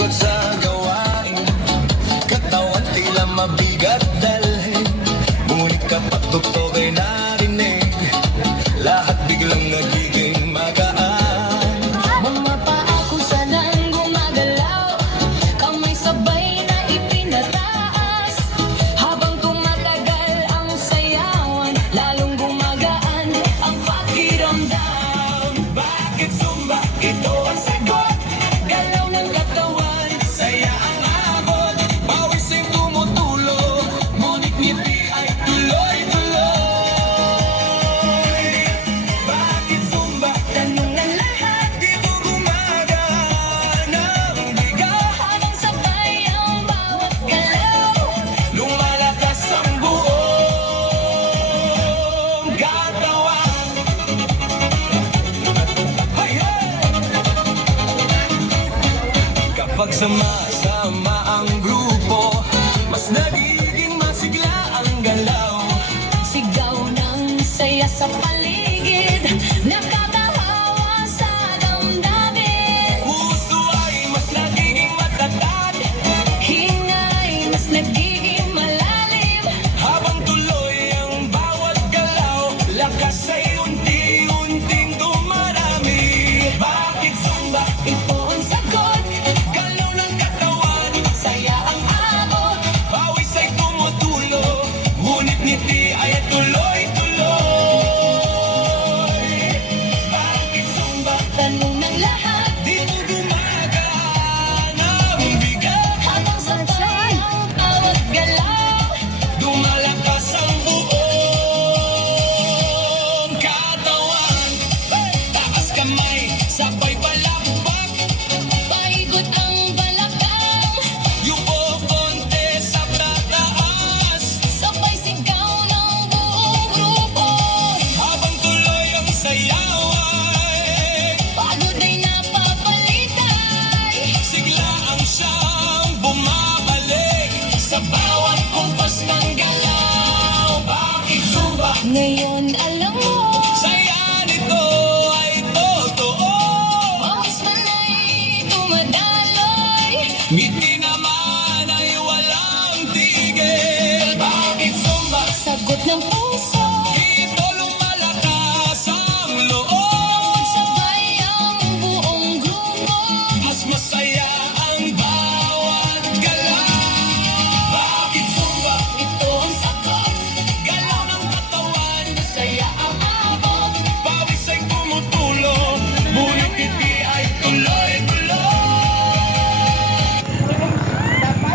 pagod sa gawain, katawan tila mabigat dalhin. Ngunit kapag tugtog ay narinig, lahat biglang nagiging magaan. Mga paa kung saan gumagalaw, kamay sabay na ipinataas. Habang tumatagal ang sayawan, lalong gumagaan ang pakiramdam. Bakit Zumba? Ito ang sagot. Galaw ng katawan, Saya ang abot, pawis ay tumutulog, ngunit ngiti ay tuloy-tuloy. Bakit Zumba? tanong ng lahat, Dito gumagana ang bigat, habang sabay ang bawat galaw. lumalakas ang buong katawan. Kapag sama-sama ang grupo, mas nagiging masigla ang galaw. Sigaw ng saya sa paligid, nakakahawa sa damdamin. Puso ay mas nagiging matatag, Hinga ay mas nagiging malalim. habang tuloy ang bawat galaw, lakas ay unti-unting dumarami. Bakit Zumba? Ito ang sagot, Galaw ng katawan, saya ang abot. pawis ay tumutulo, ngunit ngiti ay tuloy-tuloy. Bakit Zumba? Tanong ng lahat, Dito gumagana ang bigat, habang sabay ang bawat galaw. lumalakas ang buong katawan. Taas kamay, sabay palakpak, Paikot ang balakang, yuko konti sa tataas, sabay sigaw ng buong grupo. habang tuloy ang sayaway. Pagod ay napapalitay, Siglaan siyang bumabalik sa bawat kumpas ng galaw. Bakit Zumba? ngayon alam mo. Saya nito ay totoo. Bawis man ay tumadaloy, Ngiti